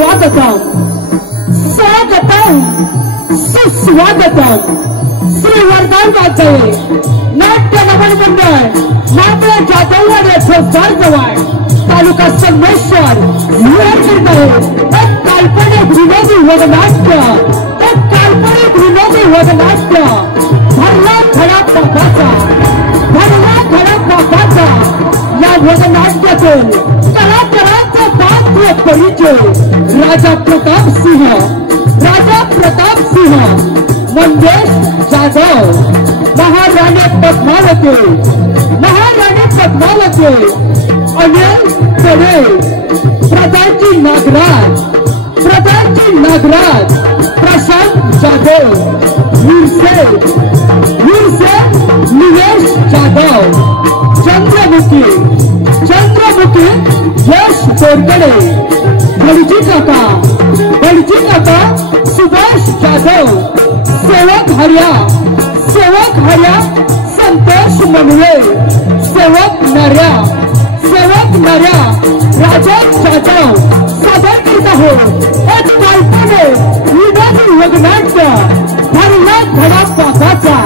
स्वागतम स्वागतम सुस्वागतम श्री वरदान वाजवे नाट्य नवन मंडळ मात्र जाधववाडी ठोसदार जवळ तालुका संगमेश्वर एक काल्पनिक विनोदी वदनाट्य भरला खडा पापाचा या वदनाट्यातून कलाकारांचा पात्र परिचय राजा प्रताप सिंह मंगेश जाधव महाराणी पद्मावती अनिल कडे प्रधानजी नागराज प्रशांत जाधव वीरसे निवेश जाधव चंद्रमुखी यश बोरकडे भडजी काका सुभाष जाधव सेवक हर्या संतोष मनवे सेवक नर्या राजन जाधव सादर करीत आहोत एक काल्पनिक विनोदी वदनाट्य भरला खडा पापाचा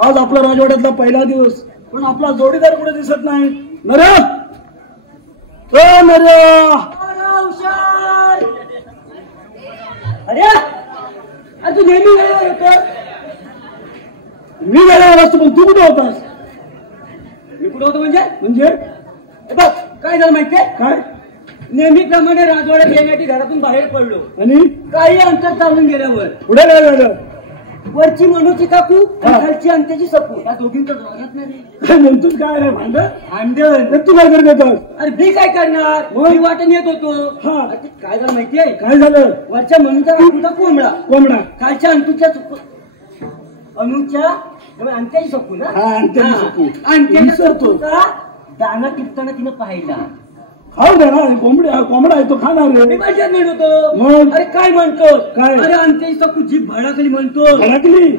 आज आपला राजवाड्यातला पहिला दिवस पण आपला जोडीदार कुठे दिसत नाही. नर्या अरे तू नेहमी वेळेवर येतो. मी वेळेवर असतो पण तू कुठे होतास? मी कुठे होतो म्हणजे बघ काय झालं माहितीये काय? नेहमीप्रमाणे राजवाड्यात येण्यासाठी घरातून बाहेर पडलो आणि काही अंतर चालून गेल्यावर पुढे काय झालं? वरची मनूची काकू खालची अंत्याची सपू या दोघींचं जोरात नाही. काय म्हणतोस? काय रे भांडण तू काय करत होतास? अरे मी काय करणार मी वाटण येत होतो. काय झालं माहितीये? काय झालं? वरच्या मनूचा काकूचा कोंबडा खालच्या अंतूच्या अंत्याची सपू ना अंत्याची सपूचा दाना टिपताना तिनं पाहिला. खाऊ दे ना कोंबडा आहे तो खाणार रे. मी माझ्यात म्हणतो अरे काय म्हणतो काय? अरे अंत्याची सपू जीभ भडाकली म्हणतो.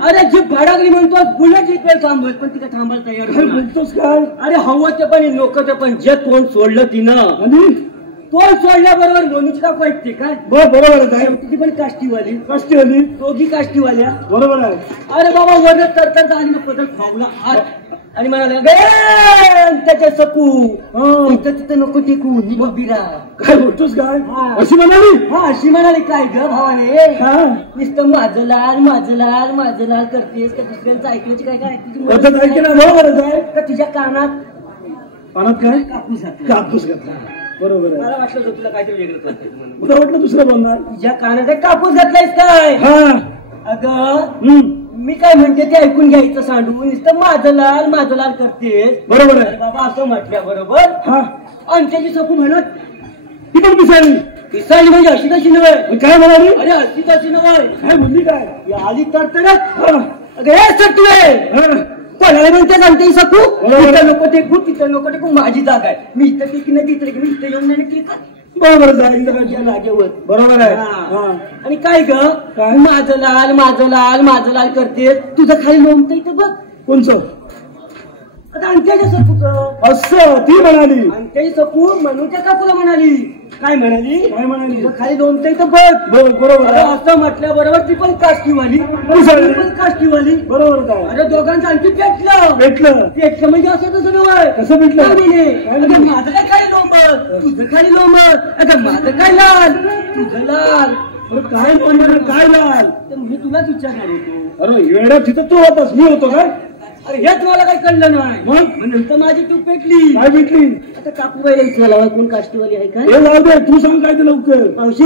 अरे जीभ भडाकली म्हणतो बुलेट वेळ थांबत पण ती काय थांबायला तयार म्हणतोस काय? अरे हवं ते पण लोक ते पण जे तोंड सोडलं तिनं आणि तोंड सोडल्याबरोबर मनूची काकू ऐकते काय? बरोबर आहे. ती पण काष्टीवाली दोघी काष्टीवाल्या बरोबर आहे. अरे बाबा वरनं तरतर आणि पदर फावला आणि म्हणाले त्याच्या सकू तिथं नको टिकून बिरा. काय बोलतोस काय? अशी म्हणाली काय ग भावाने नुसतं माझं लाल करतेस का दुसऱ्यांचं ऐकण्याची काय बरोबरच आहे का तुझ्या कानात काय कापूस घातला. बरोबर आहे. मला वाटलं तुला काहीतरी वेगळं करते. मला वाटलं दुसरं बोलणार. तुझ्या कानात कापूस घातलायस काय? अगं मी काय म्हणते ते ऐकून घ्यायचं सांडून नुसतं माझं लाल करतेस. बरोबर आहे बाबा असं म्हटल्या बरोबर. आणि त्याची सपू म्हणत ती पण पिसाळली म्हणजे अशी तशी नव्हे. काय म्हणाली? अरे अशी तशी नव्हे. काय म्हणली? काय आली कोणाला म्हणते आमच्याही सकू तिथं नको टेकू तिथं नको टेकू माझी जागा आहे. मी इथं टेकी नाही तिथं मी इथं येऊन नाही टेका. बरोबर जागेवर बरोबर आहे. आणि काय ग माझं लाल करते तुझं खाली लोमतं इथं बघ. कोणचं? आता अंत्याच्या सपूचं असं ती म्हणाली. अंत्याची सपू मनूच्या काकूला म्हणाली. काय म्हणाली? खाली दोन ते बरोबर असं म्हटल्या बरोबर ती पण काष्टीवाली बरोबर काय? अरे दोघांचं आणखी पेटलं म्हणजे असं तसं नव्हे. कसं पेटलं? माझं काय लोंबत तुझं खाली लोंबत. आता माझं काय लाल तुझं लाल. काय म्हणणार? काय लाल? मी तुलाच विचारणार होतो. अरे वेळा तिथं तू होतास मी होतो काय? अरे हेच मला काही कळलं नाही. मग नंतर माझी तू पेटली. काय भेटली? आता काकूबाईला विचारला कोण काष्टीवाली आहे का? हे जाऊ दे, तू सांग काय ते लवकर. मावशी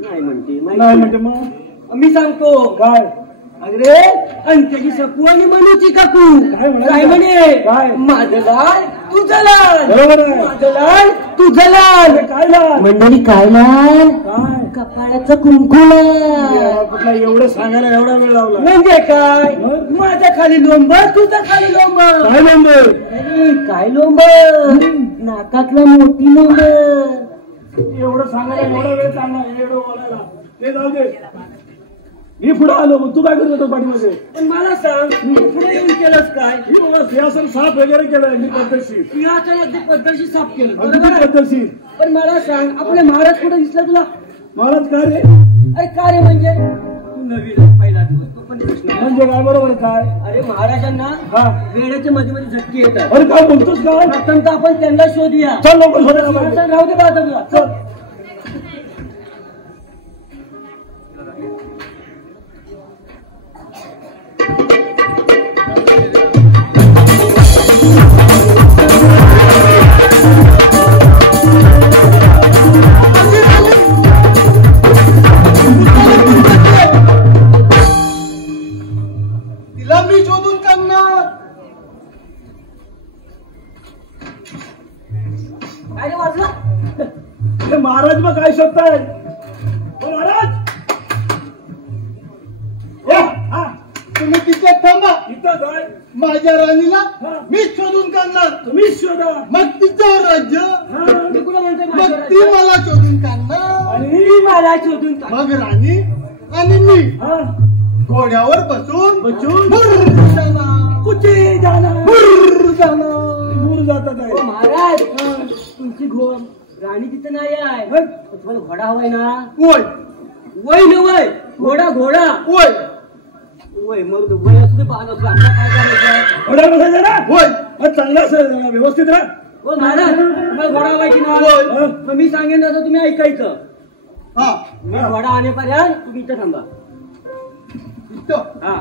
नाही म्हणते. नाही म्हणजे मग मी सांगतो काय. अरे आणि त्याची सपू आणि म्हणूची काकू काय म्हणे? माझं लाल तुझं लाल, बरोबर आहे. माझं लाल तुझं लाल. काय लाल मंडळी? काय लाल? काय कपाळाचं कुंकू लाल. कुठला एवढं सांगायला एवढा वेळ लावला? म्हणजे काय? माझ्या खाली लोंब तुझं खाली लोंब. काय नंबर? काय लोंब? नाकातला मोठी लोंब. एवढं सांगायला एवढा वेळ सांगा एवढं बोलायला. ते जाऊ दे, मी पुढे आलो मग तू काय करत होतो पाठीमध्ये? पण मला सांग तू पुढे येऊन केलंस काय? सिंहासन साफ वगैरे केलंय मी पद्धतशीर. सिंहासनात ते पद्धतशीर साफ केलं अगदी बरोबर आहे? पद्धतशीर. पण मला सांग आपले महाराज कुठे दिसला तुला? महाराज काय रे? अरे का रे म्हणजे तू नवीन पहिला दिवस तो पण प्रश्न आहे. म्हणजे काय बरोबर काय? अरे महाराजांना हा वेळेच्या मध्ये मध्ये झटके येतात. अरे काय बोलतोस काय? प्रथम तर आपण त्यांना शोधूया. चल लवकर शोधायला पाहिजे. सिंहासन राहू दे बाजूला तुला. चल. अरे वाजला. अरे महाराज मग काय शोधताय? महाराज या. हा तुम्ही तिथे थांबा. इथं काय? माझ्या राणीला मी शोधून काढणार. तुम्हीच शोधा. मग तिचं राज्य, मी कुठं म्हणतोय मग माझं ती राज्य? मला शोधून काढणार. आणि मला शोधून काढ. मग राणी आणि मी हा घोड्यावर बसून बसून भुर्र जाणार. कुठे जाणार? भुर्र जाणार. दूर जातात ओ आहे. महाराज तुमची राणी तिथं नाही आहे. तुम्हाला घोडा हवाय ना? वय वय न वय घोडा घोडा वय वय मग वय असू दे पाहत असू आपला काय करायचं? घोड्यावर बसायचं ना? वय हा, चांगला असेल, व्यवस्थित राहा. ओ महाराज तुम्हाला घोडा हवाय की होय. नाही? मग मी सांगेन तसं तुम्ही ऐकायचं. हा मी घोडा आणेपर्यंत तुम्ही इथं थांबा. इथं हा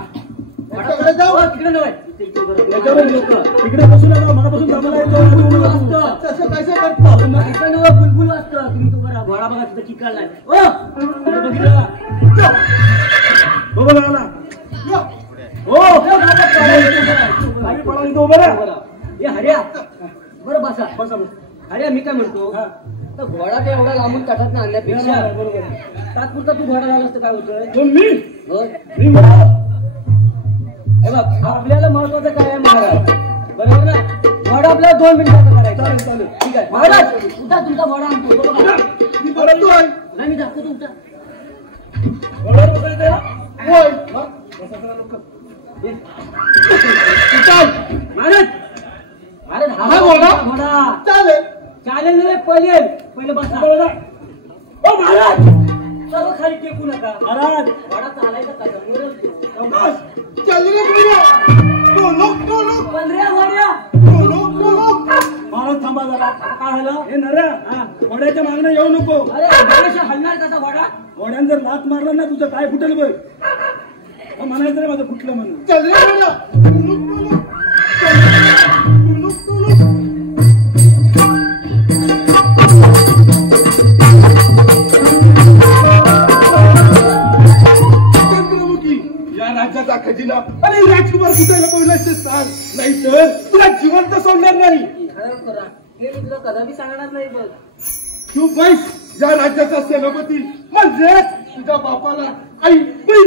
त्याच्याकडे जाऊ. हो, तिकडे नव्हे. इथे उभं राहा. याच्यावर माझे लोकं. तिकडे बसू नका, मनापासून जमायला येतो. बुलबुल वाजतं. तसं कसं करतो? मग इथं नव्हे, बुलबुल वाजतं. तुम्ही तो बघा घोडा बघा तिथं चिकटलाय. ओ इथं बघितलं का? हो बघा आला. या. हो आम्ही पळा इथं उभं राहा. ए हर्या बरं बसा. बसा हर्या मी काय म्हणतो हा. तर घोडा ते एवढा लांबून ताटात आणण्यापेक्षा बरोबर. तात्पुरता तू घोडा झाला असतं काय होतंय? कोण मी? हो? मी म्हणा. हे बघ आपल्याला महत्वाचं काय आहे महाराज बरोबर ना? घोडा आपल्याला 2 मिनिटाचा करायचा. चालेल चालेल. ठीक आहे महाराज उठा तुमचा घोडा आणतो. तो बघा. मी परततोय. नाही मी दाखवतो तुमचा. घोड्यावर बसायचं ना? वय बसा जरा लवकर. चल महाराज महाराज हा घोडा? घोडा चालेल. चालेल नव्हे पळेल. पहिलं बसा. बसा. ओ महाराज सर्व खाली टेकू नका. महाराज घोडा चालायचा का जमवरच बस. चल रे मुलं. टोलो. 15 घोड्या. महाराज थांबा जरा. काय झालं? हे नऱ्या घोड्याच्या मागणं येऊ नको. अरे घोड्याशी हलणार कसा घोडा? घोड्यानं जर लात मारला ना तुझं काय फुटेल बघ. हा, म्हणायचं रे माझं फुटलं म्हणून. चल रे मुलं. टोलो. चंद्रमुखी या राज्याचा खजिना आणि राजकुमार कुठे लपवलाय ते सांग. नाही तर तुला जिवंत सोडणार नाही. खरं करा हे मी तुला कदापि सांगणार नाही बघ. तू बैस या राज्याचा सेनापती म्हणजे तुझ्या बापाला आई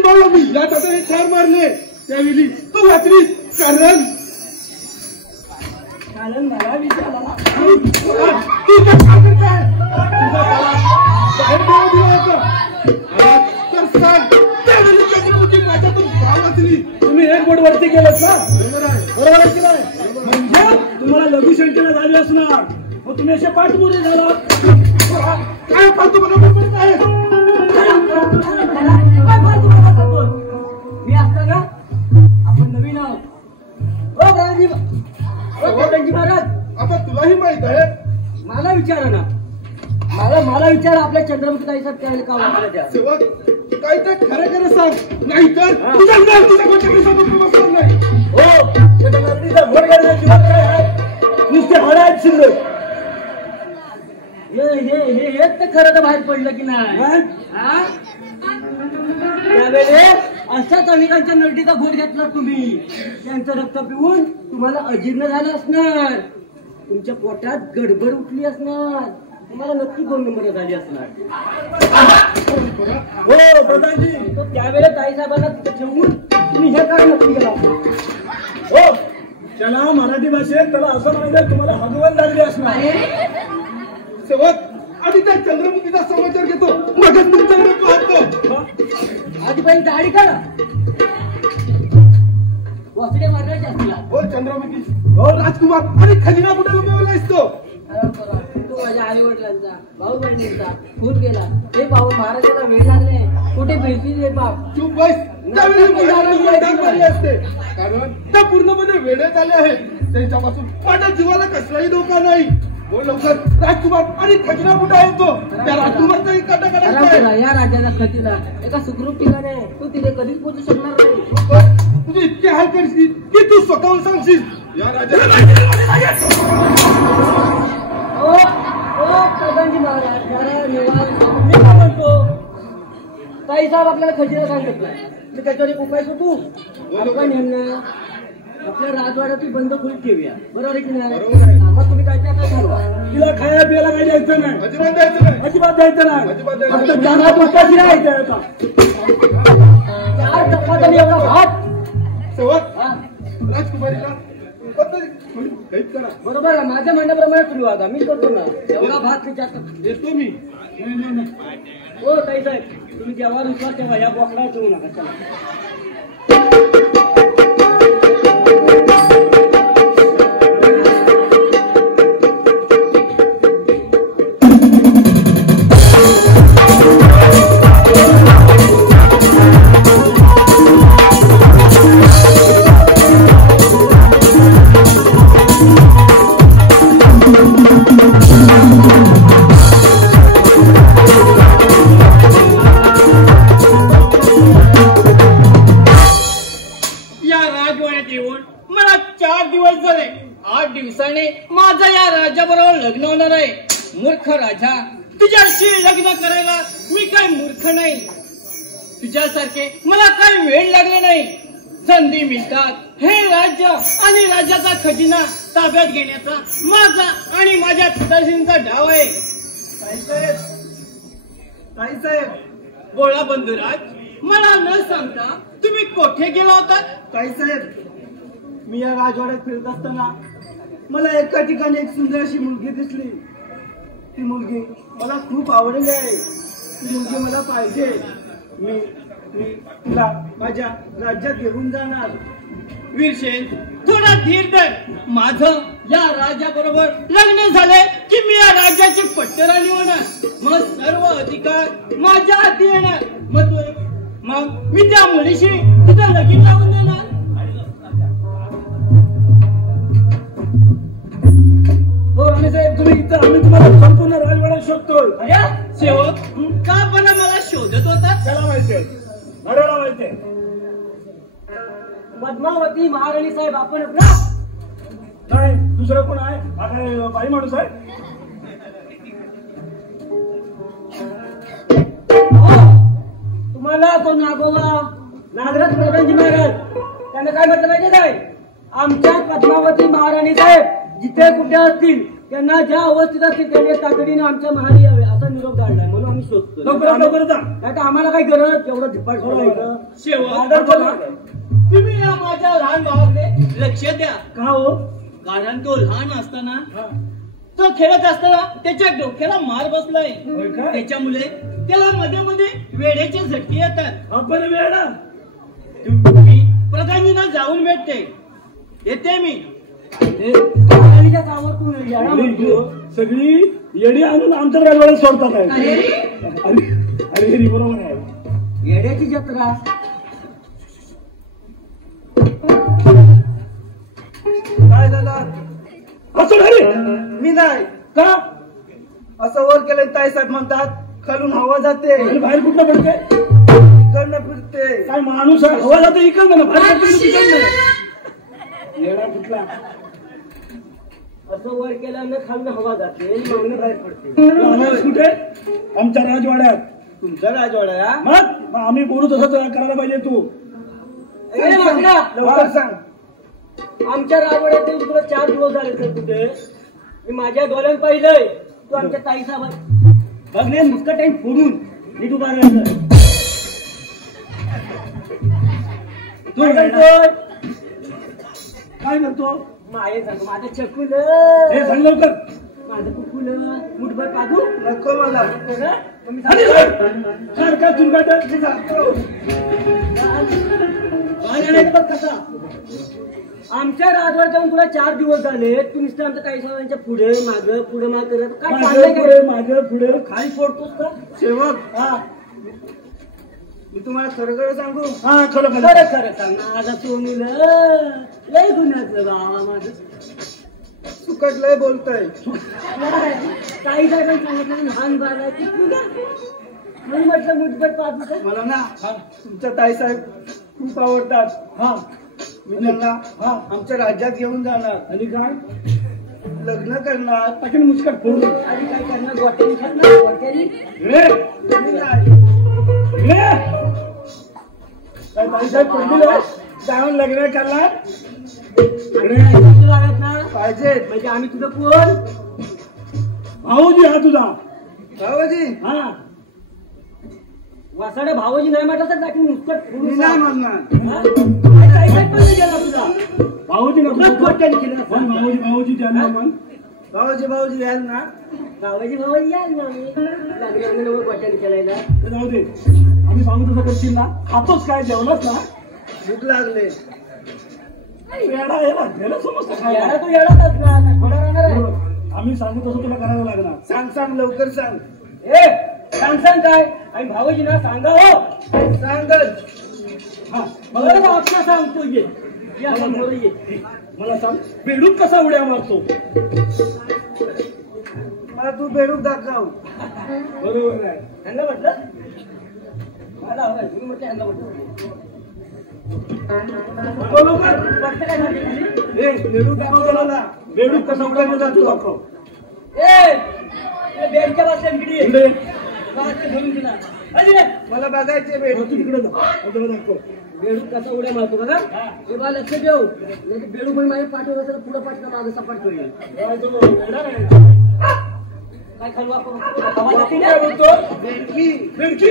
बाळा मी या तात्याने ठार मारले त्यावेळी तू वाचलीस कारण मला विचारला. तू काय करताय? तुझा बाळा बाहेर गेला दिला होता. तर सांग त्यावेळी चंद्रमुखी माझ्यातून का वाचली? तुम्ही एक बोट वरती केलं का? बरोबर आहे. बरोबर आहे की नाही? म्हणजे तुम्हाला लघुशंकेला झाली असणार. मग तुम्ही असे पाठपुरे झाला. काय फालतू बरोबर आहे? मी असता का आपण नवीन आहोत. ओ गांधी महाराज आता तुलाही माहित आहे. मला विचारा ना. मला विचार आपल्या चंद्रमुखी ताईसाहेब त्यावेळी का वाटलं त्या सेवक काय तर खरं खरं सांग, नाहीतर तुझ्या नर्दीचा बसणार नाही. हो, त्या नर्दीचा घोड करण्याची बात काय आहे? नुसते हाडं आहेत शिल्लक. हेच तर खरं तर बाहेर पडलं की नाही. हा? त्यावेळेस अशाच अनेकांच्या नरडीचा घोट घेतला तुम्ही. त्यांचं रक्त पिऊन तुम्हाला अजीर्ण झालं असणार, तुमच्या पोटात गडबड उठली असणार, तुम्हाला नक्की 2 नंबर झाली असणार. हो प्रधानजी, तो त्यावेळेस ताईसाहेबांना तिथे ठेवून तुम्ही हे काय नक्की केला. हो त्याला मराठी भाषेत त्याला असं म्हणायचं तुम्हाला हगवण झालेली असणार. सेवक, आधी त्या चंद्रमुखीचा समाचार घेतो, मगच तुमच्याकडे पाहतो. आधी पहिली दाढी काढा, वासडे मारण्याची असला. हो चंद्रमुखी, हो राजकुमार, आणि खजिना कुठे लपवलायस तो? तू माझ्या आई वडिलांचा, भाऊ बहिणींचा खून केला, हे पाहून महाराजाला वेळ लागले. कुठे भेटली रे बाप? चूप बस. त्यावेळी मुलांना डाग मारली असते, कारण त्या पूर्णपणे वेड्यात आले आहेत. त्यांच्यापासून माझ्या जीवाला कसलाही धोका नाही. बोल लवकर, राजकुमार, आणि खजिना कुठे आहे तो? त्या राजकुमारचाही काटा काढायचा. या राज्याला खजिना एका सुखरूप ठिकाणी, तू तिथे कधीच पोहोचू शकणार नाही. तुझे इतके हाल करशील की तू स्वतःहून सांगशील या राजाला. प्रधानजी महाराज, जरा निवांत. मी काय म्हणतो, ताईसाहेब आपल्याला खजिना सांगितलं, मी त्याच्यावर एक उपाय सुटू. आपण यांना आपल्या राजवाड्याची बंद खोलीत ठेवूया, बरोबर आहे की नाही? मग तुम्ही काय काय ठरवा. तिला खाया पियाला काही द्यायचं नाही, अजिबात द्यायचं नाही. अजिबात द्यायचं नाही. अजिबात द्यायचं फक्त 4 वाजताची राहायचं आहे आता. 4 चपात्या आणि एवढा भात. सेवक, हा, राजकुमारीला कैद करा. बरोबर आहे. माझ्या म्हणण्याप्रमाणे तुम्ही वागा, मी करतो ना. एवढा भात विचारतो. येतो मी. हो ताईसाहेब, तुम्ही जेव्हा विश्वास ठेवा, या बोकडावर ठेवू नका. चला. मला 4 दिवस झाले. 8 दिवसाने माझं या राजाबरोबर लग्न होणार आहे. मूर्ख राजा, तुझ्याशी लग्न करायला मी काही मूर्ख नाही. तुझ्यासारखे मला काही वेळ लागला नाही. संधी मिळतात हे राज्य आणि राज्याचा खजिना ताब्यात घेण्याचा माझा आणि माझ्या पिताजींचा डाव आहे. ताईसाहेब, बोला बंधुराज, मला न सांगता तुम्ही कोठे गेला होता? ताईसाहेब, मी या राजवाड्यात फिरत असताना मला एका ठिकाणी एक सुंदर अशी मुलगी दिसली. ती मुलगी मला खूप आवडली आहे. ती मुलगी मला पाहिजे. मी तिला माझ्या राज्यात घेऊन जाणार. वीरशेन, थोडा धीर धर. माझं या राजाबरोबर लग्न झालंय की मी या राज्याची पट्टराणी होणार. मग सर्व अधिकार माझ्या हाती येणार. मग मी त्या मुलीशी तुझं लगीन लावून देणार. हो राणीसाहेब, तुम्ही इथं, आम्ही तुम्हाला संपूर्ण राजवाडा शोधतोय. सेवक, का पण मला शोधत होता? त्याला माहिती आहे, नऱ्याला माहिती आहे. पद्मावती महाराणी साहेब, आपण नाही, दुसरं कोण आहे? हा काय बाई माणूस आहे? तुम्हाला तो नागोबा नागराज प्रधानजी महाराज त्यांना काय म्हटलं माहिती काय? आमच्या पद्मावती महाराणी साहेब जिथे कुठे असतील, त्यांना ज्या अवस्थेत असतील त्यांनी तातडीने आमच्या महाली यावे असा निरोप काढलाय. म्हणून आम्ही शोधतो. लवकर जा. नाही तर आम्हाला काही गरज एवढं धिप्पाड सोडायचं. सेवक, तुम्ही या माझ्या लहान भावाकडे लक्ष द्या. का हो? कारण तो लहान असताना, तो खेळत असताना त्याच्या डोक्याला मार बसलाय. त्याच्यामुळे त्याला मध्ये मध्ये वेड्याचे झटके येतात. आपण वेडा. मी प्रधानींना जाऊन भेटते. येते मी. महाराणीच्या नावावर तू येडा म्हणतो. सगळी येडी आणून आमच्या राजवाड्यात सोडतात आहे. अरे बरोबर आहे. येड्याची जत्रा. काय झालं? असं नाही. मी नाही का? असं वर केलं ताईसाहेब म्हणतात, खालून हवा जाते. आणि बाहेर कुठलं पडते? सुटते. काय माणूस आहे हवा जातो इकडं ना बाहेर जातो तिकडं नाही येडा कुठला असं वर केल्यानं खालनं हवा जाते मागणं बाहेर पडते. राहणार कुठे आमच्या राजवाड्यात. तुमचा राजवाडा हा? मग आम्ही बोलू तसं करायला पाहिजे तू. ए, मागणा. लवकर सांग. आमच्या राजवाड्यात येऊन तुला 4 दिवस झाले सर कुठे मी माझ्या डोळ्यात पाहिलंय तू आमच्या ताईचा बघले नुसतं टाइम फोडून नीट उभा राहायचं. तू काय करतो माये सांगतो माझं चकुल हे सांग लवकर. माझं कुकुल मुठभर पाहू नको मला. काय तुला बघ कसा आमच्या राजवाड्यात जाऊन तुला 4 दिवस झाले तू नुसतं आमच्या काही साहेबांच्या पुढे माग करत काय चाललंय काय माझं पुढे खाली फोडतोस का सेवक हा मी तुम्हाला खरं सांगू. हा खरं खरं खरं खरं सांग माझा सोनूल लय गुन्ह्याचं बाबा माझं सुकट लय बोलतोय. काही साहेबांनी सांगितलं लहान बाळा की तुला म्हणून म्हटलं मुठभर पाहू का मला ना तुमच्या ताईसाहेब खूप आवडतात. हा मी त्यांना आमच्या राज्यात घेऊन जाणार. आणि काय लग्न करणार. टाकीन मुस्कट फोडून आणि काय करणार गोट्यानी खाणार गोट्यानी तुम्ही नाही. काय ताईसाहेब पडलेलं जाऊन लग्न करणार लागत ना पाहिजे. म्हणजे आम्ही तुझं कोण भाऊजी हा तुझा भावाजी हा वासाड्या भावजी नाही म्हटलं तर टाकी नुसतं मी फोडून नाही सांग. म्हणणार. काय काय पण नाही गेला तुझा भाऊजी बस नको गोट्यानी केलं पण भाऊजी त्यांना मग भावाजी याल ना. भावजी या ना आम्ही लागल्यानं गोट्यानी केलायला ते जाऊ दे आम्ही सांगू तसं करशील ना खातोच काय जेवणाच ना भूक लागले. येडा येडा गेलं समजतं काय येडा तू येडाच ना काय थोडा राहणार आहे आम्ही सांगू तसं तुला करायला लागणार सांग लवकर सांग. ए सांग काय आणि भावजी ना सांगा हो सांगच. हा बरं आपला सांगतो ये या समोर ये मला सांग बेडूक कसा उड्या मारतो मला तू बेडूक दाखव. बरोबर आहे ह्यांना म्हटलं मला हवंय तुम्ही म्हटलं ह्यांना म्हटलं बरोबर वाटतं काय झाली ए बेडूक दाखव मला. बेडूक कसा उड्या मारतो दाखव ए बेडच्या वाजल्या किती इकडे वाजते धरून दिला अरे मला बघायचे तू बेडूक. तिकडे जा दाखव बेडूक कसा उड्या मारतो बघा हे बा लक्ष देऊ नाही बेडूक पण माझ्या पाठीवर असेल पुढं पाठलं माझं सपाट करेल काय खालवा हवा जाते ना बेडकी. बेडकी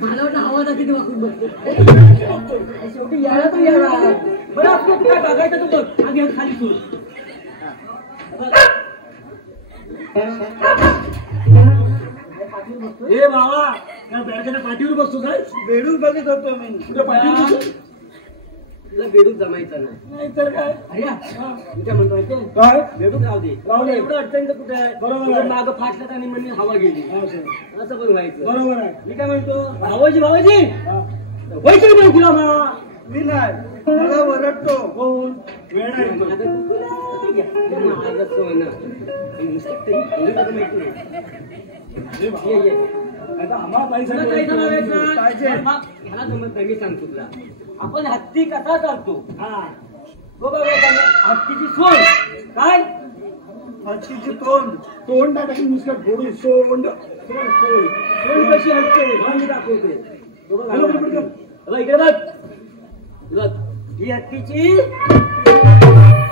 मला वाटलं हवा जाते ते वाकून बघतो शेवटी यायला तू यायला बरं आपलं काय बघायचं तू बघ आधी खाली तू ए बाबा या बॅगच्या पाठीवर बसतो काय बेडूक बघत होतो मी. तुझ्या पाठीवर बसतो तुला बेडूक जमायचं नाही नाही तर काय अरे मी काय म्हणतो माहितीये? काय बेडूक राहू दे राहू दे. एवढं अडचण तर कुठे आहे बरोबर आहे. मागं फाटलं आणि म्हणजे हवा गेली असं पण व्हायचं बरोबर आहे मी काय म्हणतो भावजी हा. वैसे पण तुला ना मी नाही. मला ओरडतो. कोण वेळ आहे तो. माझं सोनं नुसतं तरी एवढं कसं माहिती नाही. ए बाबा. ये ये आता आम्हाला काही तुला काही सांगितलं सांगायचं? पाहिजे. मग ह्याला जमत नाही मी सांगतो तुला आपण हत्ती कसा चालतो हा तो बघायचा हत्तीची सोय काय हत्तीची तोंड. तोंड टाकून मुस्कट फोडून सोंड सोय कशी हत्ते मी दाखवते तो बघ हॅलो, पटकन. बघ, इकडे बघ बघ ही हत्तीची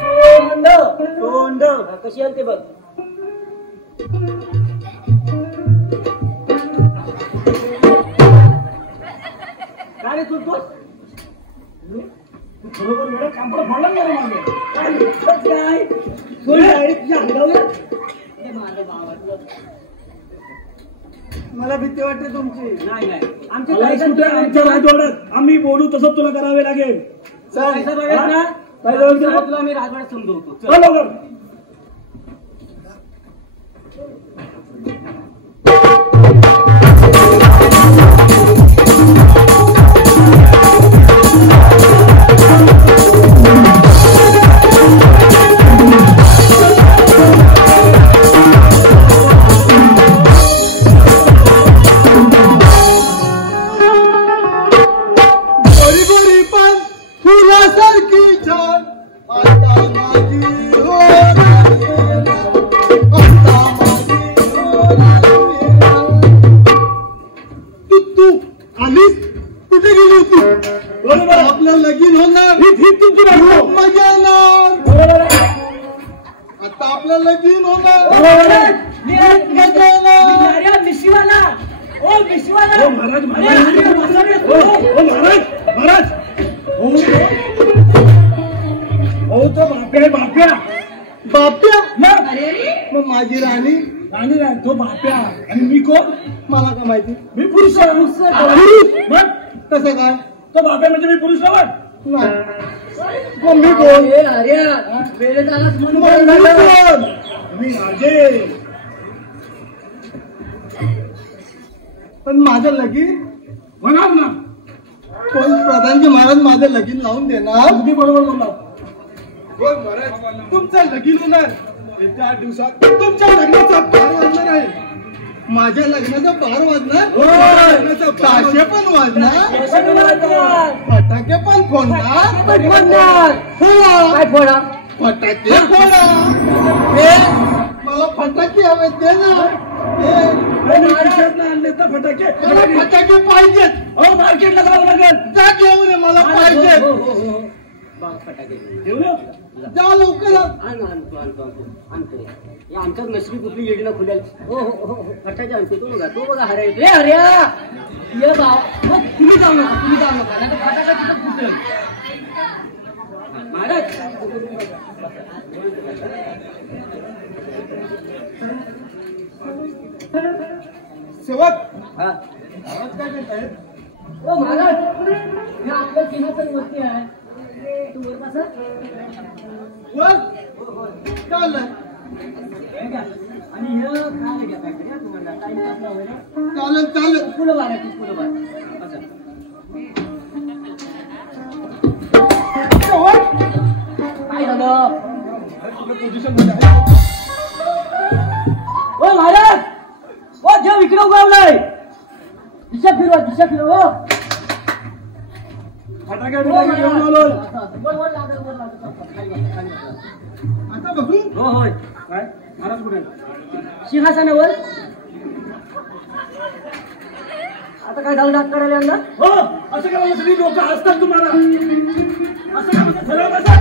सोंड तोंड. कशी हलते बघ काय रे तुटतोस बरोबर वेळ कांपड फोडला ना रे मागे काय नुसतंच काय सोय आहे तुझ्या अंगावर हे माझं भावातलं मला भीती वाटते तुमची. नाही नाही आमच्या मला कुठे आमच्या राजवाड्यात आम्ही बोलू तसं तुला करावे लागेल पैसा बघायचा ना काय जवळ तुला मी राजवाड्यात समजवतो चल. चल लवकर माझी हो राणी, आता माझी हो राणी. तू आलीस कुठे गेली होती? बरोबर. आपलं लगीन होणार, ही तुमची बायको. मजा येणार. बरोबर आहे. आता आपलं लगीन होणार, बरोबर आहे. मजा येणार. मिशिवाला ओ मिशिवाला हो महाराज महाराज हो महाराज महाराज हो तो बाप्या आहे बाप्या. बाप्या मग मग माझी राणी राणी नाही तो बाप्या. आणि मी कोण? मला का माहिती? मी पुरुष आहे. पुरुष? मग कसं काय? तो बाप्या म्हणजे मी पुरुष आहे. नाही मग मी कोण? मग मी कोण? मी राजे. पण माझं लगीन होणार ना. कोण प्रधानजी महाराज माझं लगीन लावून देणार? अगदी बरोबर बोलला. होय महाराज, तुमचं लगीन होणार. येत्या 8 दिवसात तुमच्या लग्नाचा पार वाजणार आहे. माझ्या लग्नाचा पार वाजणार, लग्नाचा ताशे पण वाजणार, फटाके पण फोडणार. फोडा फटाके फोडा. मला फटाके हवे दे ना. आणले तर फटाके. मला फटाके पाहिजेत. हो मार्केटला जावं लागेल. जा घेऊन ये, मला पाहिजेत. घेऊन ये. जा लवकर. आमच्यात नसली कुठली योजना खुलेल. हो हो हो फटाके आणतो तो बघा, तो बघा हऱ्या येतो. हऱ्या ये बाव, तुम्ही जाऊ नका, तुम्ही जाऊ नका, नाही तर फटाका तिथं फुटेल. महाराज सेवक हा आवाज काय करतायत? ओ महाराज हे आपल्या सिंहासन वरती आहे. तू वर बसा. वर चाललंय. आणि हे खायला घ्या काहीतरी तुम्हाला टाइम पास लावायला. चालेल चालेल. फुलं बारा फुलं बारा बसा. सेवक काय झालं? पोझिशन मध्ये आहे. ओ महाराज ओ जेव इकडे उभावलाय. दिशा फिरवा हो. फटाके बिटाके घेऊन आलो. वर लागलं खाली बसा, खाली बसा. आता बघू. हो होय काय महाराज कुठे? सिंहासनावर. आता काय झालं डाक करायला यंदा? हो असं काय म्हणलं सगळी लोक हसतात तुम्हाला. असं काय म्हणतात सरळ बसा.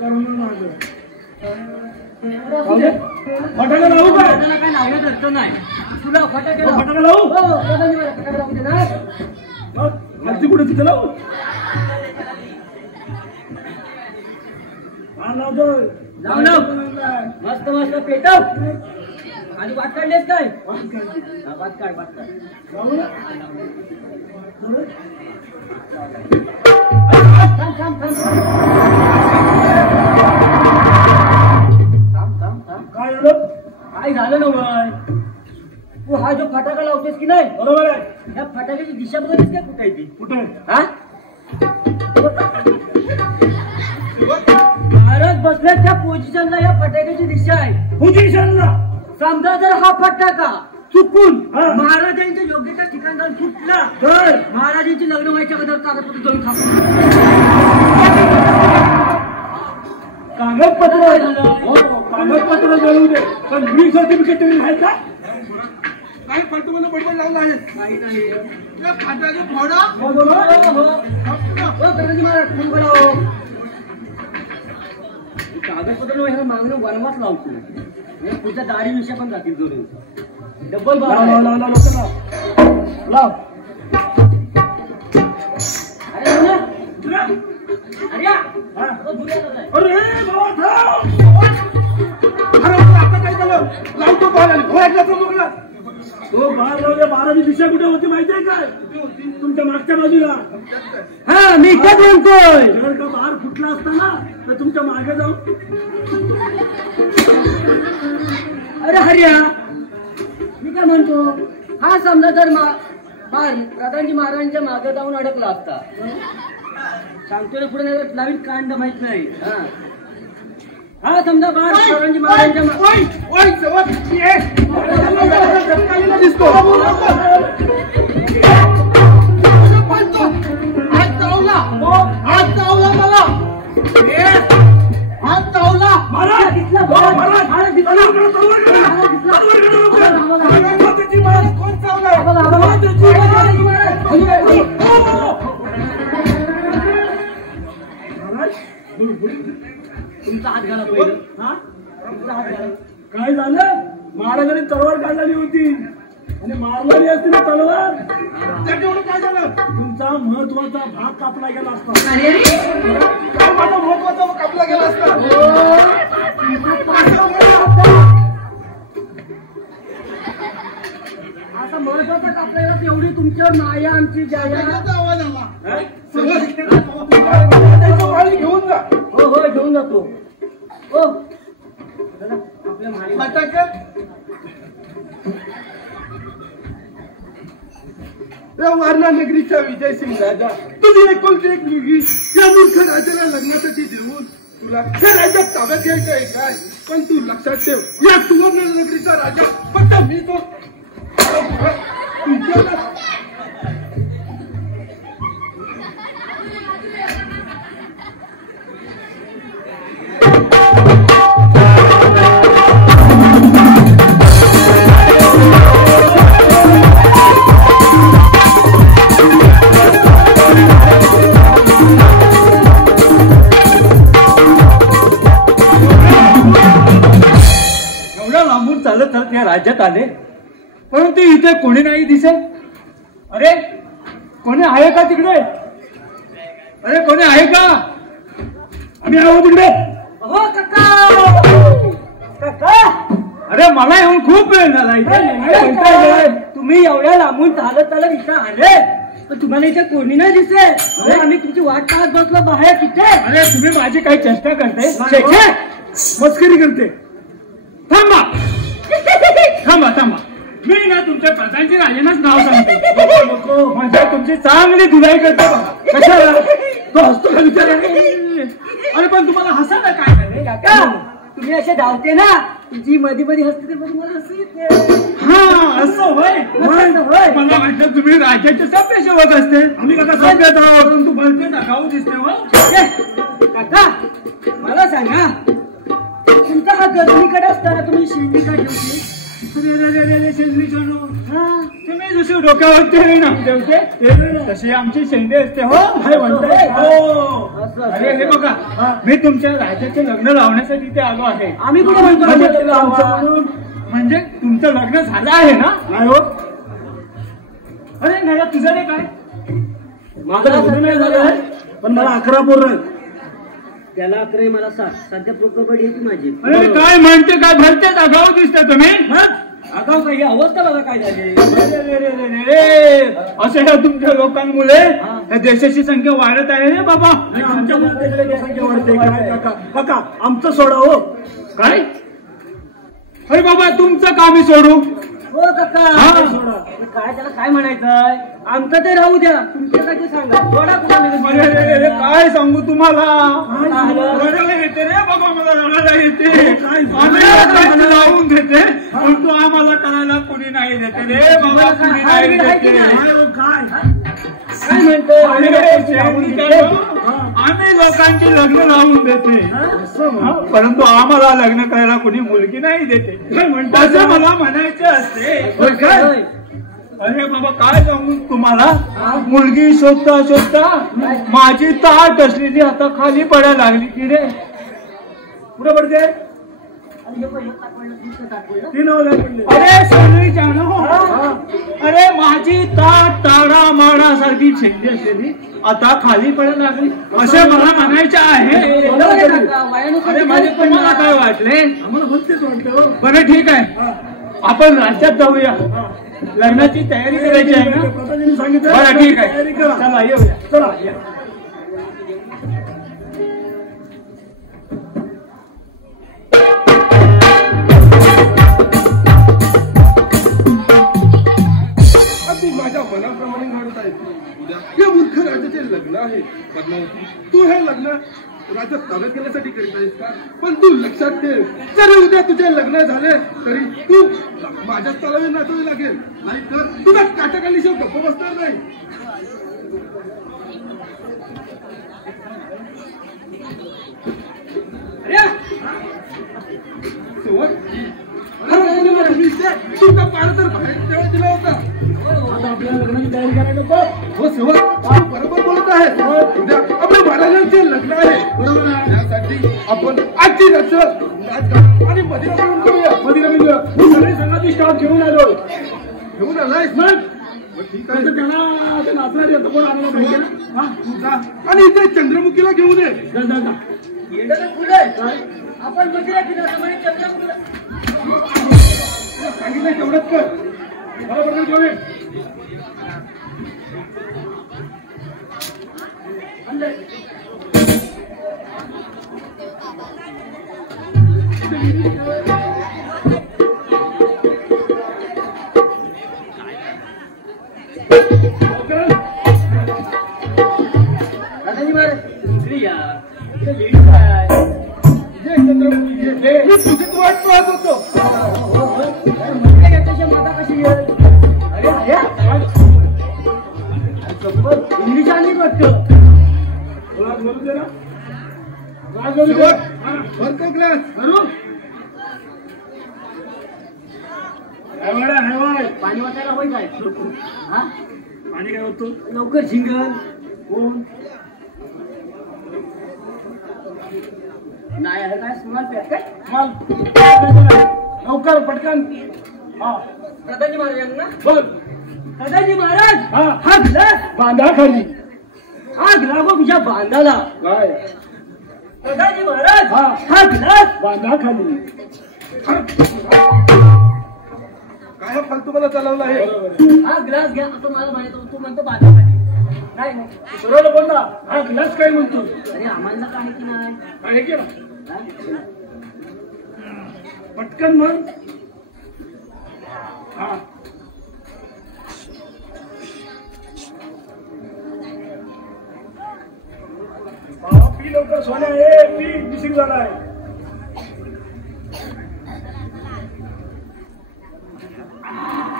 करून माझं फटाका लावू काय? त्याला काय लावण्यात अर्थ नाही. तुला फटाके लाव. फटाका लावू? हो प्रधानजी मला फटाके लावू दे ना. मग आरती कुठे तिथे लावू? हा लावतोय. लाव. मस्त मस्त पेटव. आणि वाट काढलेस काय? हा, वाट काढ. लावू ना? थांब. काय झालं? काय झालं ना वय? तू हा जो फटाका लावतेस की नाही, बरोबर आहे. या फटाक्याची दिशा बघतेस काय कुठे आहे ती? कुठे? हा? महाराज बसले त्या पोझिशनला या फटाक्याची दिशा आहे. पोझिशनला. समजा जर हा फटाका चुकून हा. महाराजांच्या योग्य त्या ठिकाणी जाऊन फुटला तर महाराजांची लग्न व्हायच्या बद्दल कागदपत्र जाऊन खाऊ. कागदपत्र. हो कागदपत्र जळू दे, पण फ्री सर्टिफिकेट तरी आहे का? काही फटवून बडबड लावून आहे. काही नाही. या फटाके फोडा. हो बरोबर. प्रधानजी महाराज फोन बोलावं. कागदपत्र ह्याला मागणं वनवास लावतो. पुढच्या दाढी विषय पण जातील जोडून. डबल लाव लवकर लाव. अरे हो ना. दुसरा? अरे या. हा. तो दुनिया झालाय. अरे बाबा थांब. अरे आता काय झालं? लावतो बॉल आणि घोड्याचा मुगला. तो बाहेर लावले. बाराची दिशा कुठे होती माहिती आहे काय? तुमच्या मागच्या बाजूला. हा मी इथेच म्हणतोय. जर का बाहेर फुटला असता ना तर तुमच्या मागे जाऊन. अरे हरिया मी काय म्हणतो, हा समजा जर प्रधानजी महाराजांच्या मागे जाऊन अडकला असता. सांगतोय ना पुढे नाही नवीन कांड माहित नाही. हा समजा प्रधानजी महाराजांच्या दिसतो. आज चावला मला. हात चावला महाराज दिसला महाराज महाराज दिसला कोण चावलाय? तुमचा हात घाला पहिलं हा तुमचा हात घाला काय झालं महाराजांनी तलवार काढलेली होती आणि मारलेली असती ना तलवार त्याच्यावर काय झालं? तुमचा महत्वाचा भाग कापला गेला असता. काय माझा महत्वाचा कापला गेला असता? असा महत्वाचा कापलेला एवढी तुमच्यावर माया आमची जाया त्याचा आवाज आला. त्याचं वाळी घेऊन जा. हो हो घेऊन जातो हो चला, आपल्या माळी फटाके. या वारणा नगरीचा विजयसिंग राजा तुझी एकुलती एक मुलगी या मूर्ख राजाला लग्नासाठी देऊन तुला या राज्यात ताब्यात घ्यायचं आहे काय? पण तू लक्षात ठेव या सुवर्ण नगरीचा राजा फक्त मी तो तुझ्याला एवढ्या लांबून चालत चालत या राज्यात आले परंतु इथे कोणी नाही दिसेल. अरे कोणी आहे का तिकडे? अरे कोणी आहे का? आम्ही आहो तिकडे. हो काका काका अरे मला येऊन खूप वेळ झाला इथे. काय म्हणताय? तुम्ही एवढ्या लांबून चालत चालत इथं आले पण तुम्हाला इथे कोणी नाही दिसे. अरे आम्ही तुमची वाट पाहत बसलो बाहेर तिथे. अरे तुम्ही माझी काही चेष्टा करते? छे, छे. मस्करी करते. थांबा थांबा थांबा. मी ना तुमच्या प्रधानजी राजेनाच नाव सांगते. नको म्हणजे तुमची चांगली धुलाई करते बघा. कशाला तो हसतो का विचार? अरे पण तुम्हाला हसायला काय झालं? काका तुम्ही असे धावते ना तुमची मध्ये मध्ये हसते ते बघून मला हसू येते. हा असं होय. होय. मला वाटलं तुम्ही राज्याचे सभ्य सेवक असते. आम्ही काका सभ्यच आहोत परंतु भलते दाखवू दिसते हो. काका मला सांगा तुमचा हा गजनीकडे असताना तुम्ही शिंदी का ठेवली? तुम्ही जशी डोक्यावरती ना ठेवते तशी आमची शेंडे असते हो. काय म्हणताय? हो. अरे हे बघा मी तुमच्या राज्याचे लग्न लावण्यासाठी इथे आलो आहे. आम्ही कुठे म्हणतो म्हणजे तुमचं लग्न झालं आहे ना? नाही हो. अरे नाही तुझं नाही काय? माझं लग्न नाही झालं आहे पण मला 11 पोरं. त्याला 11 मला 7 सध्या कबड्डी आहे ती माझी. अरे काय म्हणते काय भरतेच आगाऊ दिसते तुम्ही. आगाव काही अवस्था बघा काय झाली. असे ह्या तुमच्या लोकांमुळे या देशाची संख्या वाढत आहे रे बाबा. संख्या वाढते काका आमचं सोडा हो. काय? अरे बाबा तुमचं का मी सोडू? हो काका काय त्याला काय म्हणायचंय? आमचं ते राहू द्या तुमचं काय ते सांगा. सोडा अरे काय सांगू तुम्हाला? झालं? रडायला येते रे बाबा मला रडायला येते. आम्ही लावून देते पण तू आम्हाला करायला कोणी नाही देते रे बाबा. कोणी नाही देते. काय म्हणतोय? आम्ही लोकांची लग्न लावून देते परंतु आम्हाला लग्न करायला कोणी मुलगी नाही देते. असं मला म्हणायचे असते. अरे बाबा काय सांगू तुम्हाला? मुलगी शोधता शोधता माझी ताट असलेली आता खाली पडायला लागली की रे. पुढे पडते. अरे सोनळीच्या अरे माझी ताट ताडा माडा सारखी छेंडी असलेली आता खाली पडायला लागली असे मला म्हणायचे आहे. अरे माझे तुम्हाला काय वाटले? आम्हाला भलतेच वाटलं. बरं ठीक आहे आपण राज्यात जाऊया. लग्नाची तयारी करायची आहे ना? सांगितलं. बरं ठीक आहे चला येऊया. चला या. माझ्या मनाप्रमाणे घडत आहे. उद्या या मूर्ख राजाचे लग्न आहे पद्मावती. तू हे लग्न राज्यात ताब्यात घेण्यासाठी करीत आहेस का? पण तू लक्षात ठेव जरी उद्या तुझे लग्न झाले तरी तू माझ्याच तलावी नाचावी लागेल नाही तर तुला काटाखाली शिव गप्प बसणार नाही. मला तर बाहेर तेव्हा दिला होता. आता आपल्याला लग्नाची तयारी करायला बघ. हो सेवक, तू बरोबर बोलत आहे. उद्या आपल्या महाराजांचे लग्न आहे. बरोबर आहे. त्यासाठी आपण आजची रचना नाच आणि मदिरा करून करूया. मदिरा घेऊया. मी सगळे संघाची स्टॉक घेऊन आलो. घेऊन आलायस मग ठीक आहे. त्यांना ते नाचणार येतं कोण आणायला पाहिजे ना. हा तू जा आणि इथे चंद्रमुखीला घेऊन ये. जा जा जा. आपण मदिरा किनाऱ्यामध्ये चंद्रमुखीला सांगितलं तेवढंच कर. बरोबर घेऊन ये. दादाजी महाराज इकडे या. इकडे लेडीज आहे. ये चंद्रमुखी ये. मी तुझीच वाट पाहत होतो. मदिरा घेतल्याशिवाय माता कशी येईल? अरे अरे इंग्लिश आणि वाटतं. तुला बोलू दे ना. राज बोलू दे. सेवक, हा. भरतो ग्लास. अरू. हाय पाणी वाटायला होय काय? हा पाणी काय होतं? लवकर झिंगल. कोण? नाही आहे काय स्मॉल पॅक काय? माल. लवकर पटकन. हा दादाजी महाराजांना बोल. दादाजी महाराज हा. हा ग्लास बांधा खाली. आग लागो तुझ्या बांधाला. काय? दादाजी महाराज हा. हा ग्लास बांधा खाली. काय हा फालतू मला चालवला आहे. हा ग्लास घ्या असं मला माहित होतं. तू म्हणतो बांधा नाही नाही. सरळ बोल ना. हा ग्लास काय म्हणतो? अरे आम्हाला काय की नाही. काय केलं? हा? पटकन म्हण. हा. पी लवकर सोन्या. A P. मिसिंग झालाय.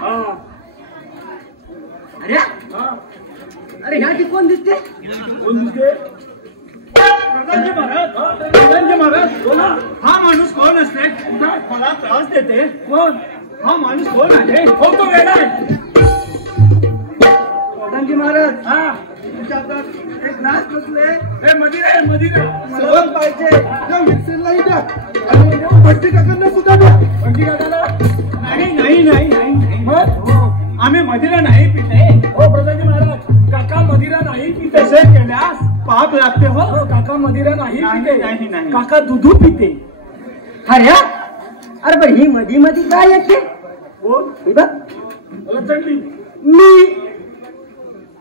हा. अरे हा. अरे ह्या ती कोण दिसते? कोण दिसते? प्रधानजी महाराज, प्रधानजी महाराज, बोला. हा माणूस कोण असते? मला त्रास देते. कोण? हा माणूस कोण आहे? कोण तो वेडा आहे? प्रधानजी महाराज, हा. तुमच्या हातात एक ग्लास बसले. ए मदिरा आहे मदिरा. मला पण पाहिजे. त्या मिक्सरलाही द्या आणि भट्टी काकांना सुद्धा द्या. म्हणजे काय झालं? नाही नाही नाही नाही नाही. मग? आम्ही मदिरा नाही पिते. हो प्रधानजी महाराज, काका मदिरा नाही पिते. तसे केल्यास पाप लागते हो. हो काका मदिरा नाही नाही, पिते. नाही, नाही. काका दुधू पिते. अरे अरे पण ही मधी मधी काय येते? कोण? ही बघ. मला चढली.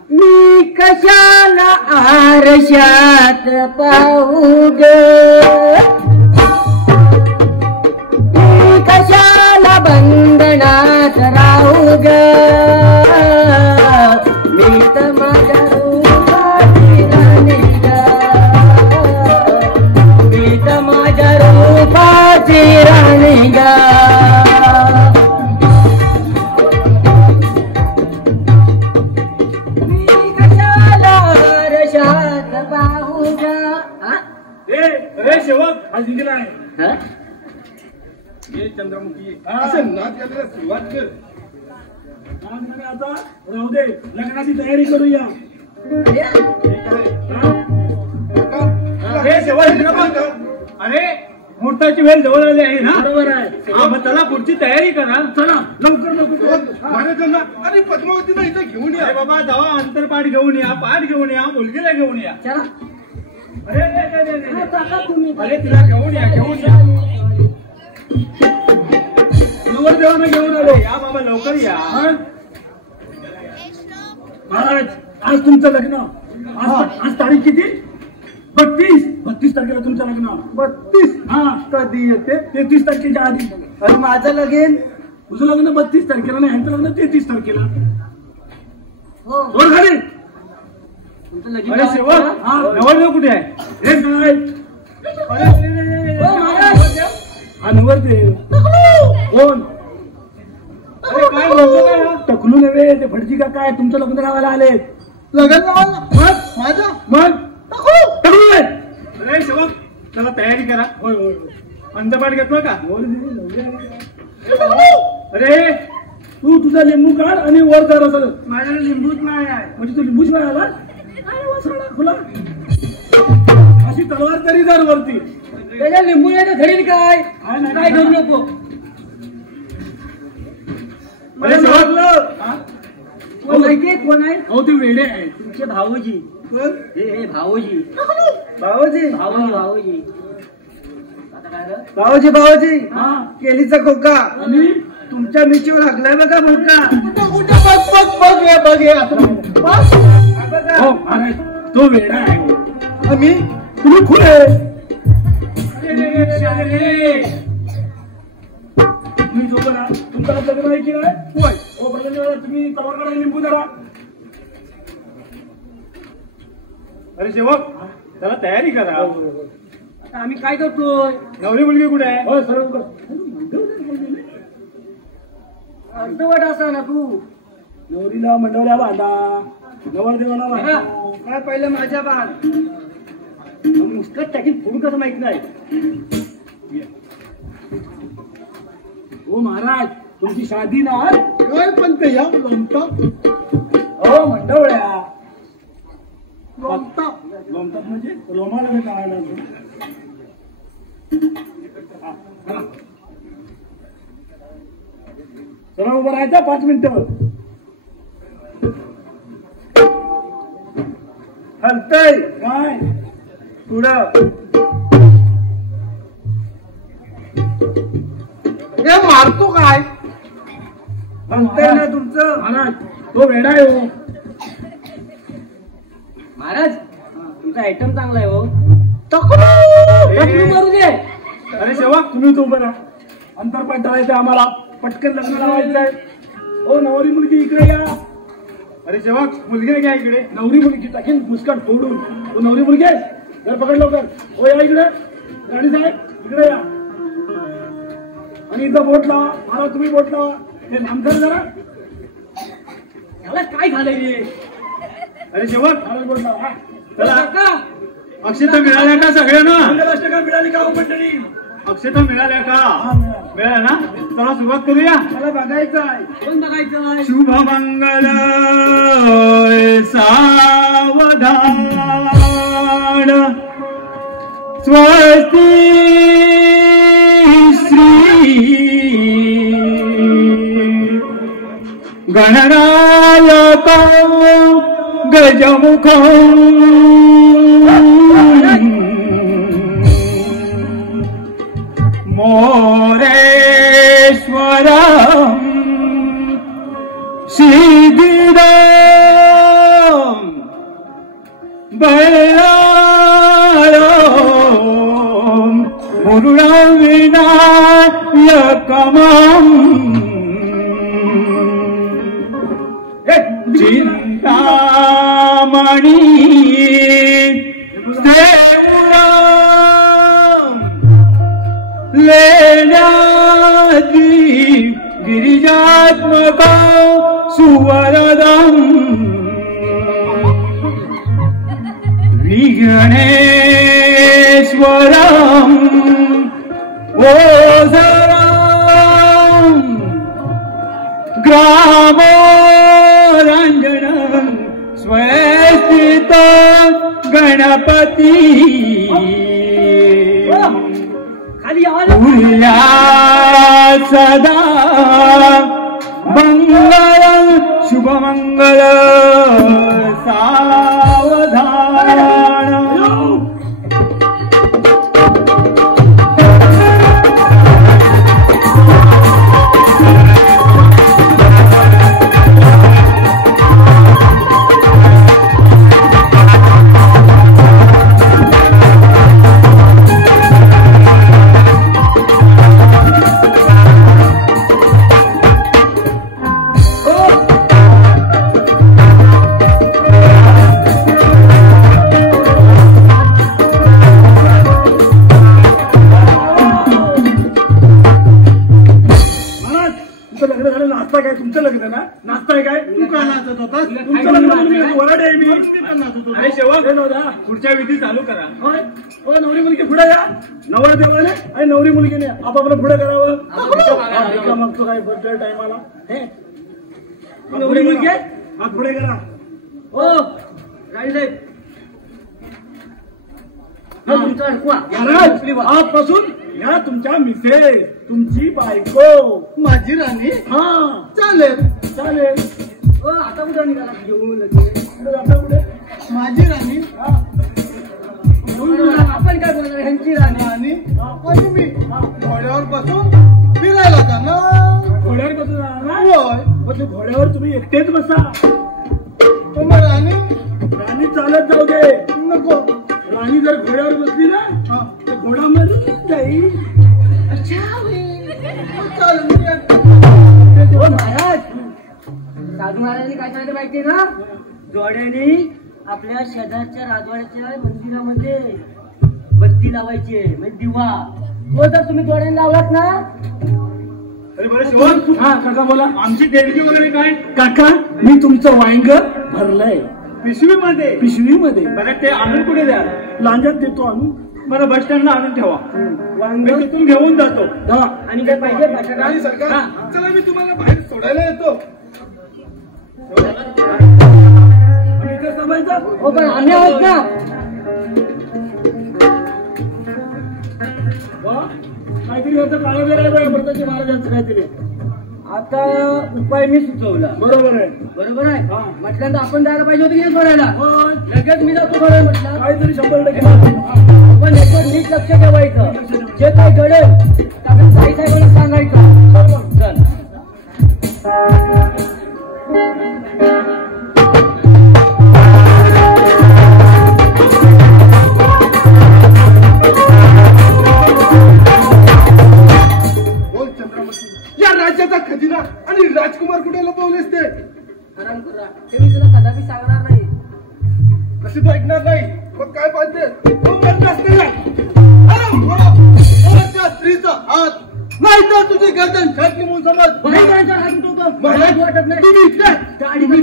मी कशाला आरशात पाहू ग? मी कशाला बंधनात राहू ग? मी तर माझ्या रूपाची राणी ग. मी तर माझ्या रूपाची राणी ग. ए सेवक हा जिंकला आहे. ये चंद्रमुखी हा. असं नाच करायला सुरुवात कर. आता राहू दे. लग्नाची तयारी करूया. हे सेवा इकडं बघ. अरे मुहूर्ताची वेळ जवळ आली आहे ना. बरोबर आहे. हा, मग चला पुढची तयारी करा. चला लवकर लवकर. महाराजांना आणि पद्मावतीला इथे घेऊन या. अरे बाबा जावा, अंतरपाठ घेऊन या, पाठ घेऊन या, मुलगीला घेऊन या. चला अरे नाही, नाही, नाही, नाही. टाका तुम्ही. अरे तिला घेऊन या, घेऊन या. नवरदेवानं घेऊन आलो. या बाबा लवकर या. हा? महाराज आज तुमचं लग्न. आज तारीख किती? 32 तारखेला तुमचं लग्न. 32 हा. कधी येते? 33 तारखेच्या आधी. आणि माझं लगीन तुझं लग्न 32 तारखेला नाही, ह्यांचं लग्न 33 तारखेला. हो वर खाली. तुमचं लगीन अरे सेवक, हा. नवरदेव कुठे आहे? हे काय? हो, महाराज. हा नवरदेव. कोण? अरे काय म्हणतो काय हा? टकलू नव्हे, ते भटजी का काय तुमचं लग्न लावायला आले. लग्न लावायला मग माझं मग टकलू नव्हे. अरे सेवक, चला तयारी करा. होय होय अंतरपाठ घेतलं का? होय. अरे तू तुझा लिंबू काढ आणि वर कर असं. माझ्याकडे लिंबूच नाही आहे. म्हणजे तू लिंबू शिवाय आला खुला अशी तलवार तरी जर वरती त्याच्या लिंबू नाही धरील काय काय घेऊ नको. मला समजलं. कोण माहितीये कोण आहे? हो ते वेडे आहे. तुमचे भाऊजी. कोण? हे भाऊजी भाऊजी भाऊजी आता काय रे? भाऊजी भाऊजी हा. केलीचा खोका आणि तुमच्या मिशीवर लागलाय बघा भोका. हो महाराज तो वेडा आहे. आम्ही तुम्ही खुले तुम्ही जो करा तुमचा लग्न आहे की नाही होय. हो बघा तुम्ही तलवार लिंबू धरा. अरे सेवक त्याला तयारी करा. आता आम्ही काय करतोय? नवरी मुलगी कुठे आहे? होय सर्व अर्धवट असा ना तू. नवरीला मंडवल्या बांधा नवरदेवाला बांधा. काय पहिलं माझ्या बाण मुस्कट टाकीन फोन कसं माहित नाही. हो महाराज तुमची शादी नाही. काय पण ते या लोमता हो मंडवळ्या लोमता लोमतात म्हणजे लोमाला काढायला चला उभं राहायचं 5 मिनिटं. हलतय काय पुढं हे मारतो काय? हलतय ना तुमचं. महाराज तो वेडा आहे हो. महाराज तुमचा आयटम चांगला आहे हो. ए, मारू दे. अरे सेवक तुम्ही तो उभं राहा. अंतरपाठ करायचं आम्हाला पटकन लग्न लावायचंय. हो नवरी मुलगी इकडे या. अरे सेवक मुलगी घ्या इकडे. नवरी मुलगी टाकीन मुस्काट फोडून. तो नवरी मुलगी आहे घर पकड लवकर. हो या इकडे राणी साहेब इकडे या आणि इथं बोट लावा. मला तुम्ही बोट लावा. हे नामकर जरा याला काय झालंय रे? अरे सेवक मला बोट लावा. हा. चला काका, अक्षता मिळाल्या का सगळ्यांना? मंगलाष्टका मिळाली का हो मंडळी? अक्षता मिळाल्या का? हा, मिळाली. मिळाल्या ना? चला सुरुवात करूया. मला बघायचं आहे. कोण बघायचं आहे? शुभ मंगल सावधान स्वस्ती श्री गणरायक गजमुख मोरेश्वर सिद्धिदाम बल्लाळम मुरुडविनायकमं चिंतामणी देवराम लेण्याद्री गिरिजात्मक सुवरदम विघ्नेश्वरम ओझरम ग्रामोरंजनम स्वस्तित गणपती खाली आलं. पूर्या सदा मंगल शुभमंगल सावधान. नाश्ता काय तुमचं लग्न ना? नाश्ता आहे काय? तू का नाचत होतास? तुमचं लग्न तुम्ही वराडे आहे मी. अरे सेवक हे नव्हता. पुढच्या विधी चालू करा. होय. हो नवरी मुलगी पुढे या. नवरदेवाने आणि नवरी मुलगीने आपापलं पुढे करावं. हा, ऐका मग तो काय बर्थडे टायमाला हे नवरी मुलगी आहे? हात पुढे करा. हो राणी साहेब आजपासून या तुमच्या मिसेस तुमची बायको माझी राणी हा चालेल चालेल. आता कुठे निघाला घेऊन लगेच आता कुठे माझी राणी आपण काय बोलणार ह्यांची राणी आणि आणि मी घोड्यावर बसून फिरायला जाणार. घोड्यावर बसून राहणार. होय. मग ते घोड्यावर तुम्ही एकटेच बसा. मग राणी राणी चालत जाऊ दे. नको. राणी जर घोड्यावर बसली ना हा. तर घोडा मरून जाईल. चालेल मी एकटा. हो महाराज साधू महाराजांनी काय सांगितलं माहितीये ना जोड्याने आपल्या शेजारच्या राजवाड्याच्या मंदिरामध्ये बत्ती लावायची आहे म्हणजे दिवा. हो जर तुम्ही जोड्याने लावलात ना. अरे बरं शिवण. हा काका बोला. आमची देणगी वगैरे काय काका मी तुमचं वांग भरलंय पिशवीमध्ये पिशवीमध्ये. मला ते आणून कुठे द्या. लांजात देतो आणून. मला बस स्टँडला आणून ठेवा. वांग मी तिथून घेऊन जातो. हा. आणि काय पाहिजे राणी सरकार चला मी तुम्हाला बाहेर सोडायला येतो. आम्ही इथे थांबायचं? हो पण आम्ही आहोत ना. काहीतरी होतं काळं वेगळं भरताचे महाराजांचं काहीतरी. आता उपाय मी सुचवला. बरोबर आहे बरोबर आहे. म्हटल्यानंतर आपण जायला पाहिजे होतं की सोडायला. लगेच मी जातो सोडायला म्हटलं. काहीतरी 100% पण याच्यावर नीट लक्ष ठेवायचं. जे काही घडेल ते आपण साई साहेबांना सांगायचं. चल बोल चंद्रमती. या राज्याचा खजिना आणि राजकुमार कुठे लपवलेस ते. हे मी तुला कदापि सांगणार नाही. कशी तू ऐकणार नाही. मग काय पाहिजे. तो मरणास नाही. अरे बरं. त्या स्त्रीचा हात नाही तर तुझी गर्दन छाटली म्हणून समज. महाराज वाटत नाही. तुम्ही इथे तुम्ही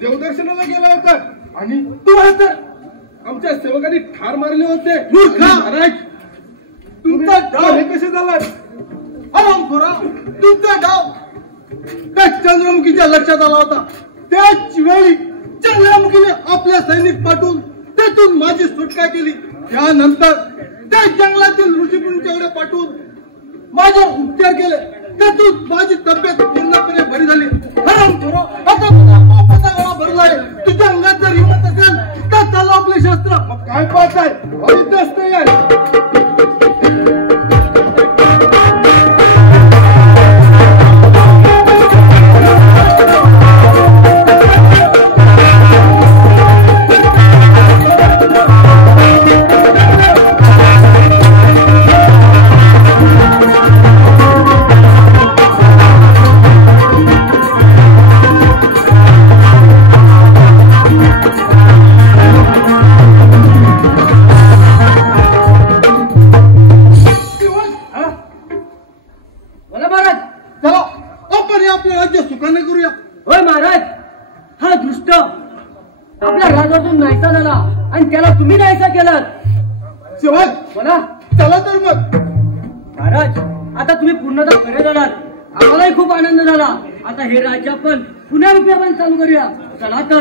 देवदर्शनाला गेला होता आणि तू तर आमच्या सेवकांनी ठार मारले होते. महाराज तुमचा डाव हे कसे झाला. तुमचा डाव त्या चंद्रमुखीच्या लक्षात आला होता. त्याच वेळी चंद्रमुखीने आपल्या सैनिक पाठवून तेथून माझी सुटका केली. त्यानंतर त्या जंगलातील ऋषीमुनींच्याकडे पाठवून माझे उपचार केले. तेथून माझी तब्येत पूर्णपणे बरी झाली. आता तुझा पापाचा गळा भरलाय. तुझ्या अंगात जर हिंमत असेल तर चालू आपले शस्त्र. मग काय पाहताय. अविद्यस्त आहे. आणि त्याला तुम्ही नाहीसा केलात. शिवाय बोला. चला तर मग. महाराज आता तुम्ही पूर्णतः खरे झालात. आम्हालाही खूप आनंद झाला. आता हे राज्य आपण पुन्हा रूपी आपण चालू करूया. चला तर.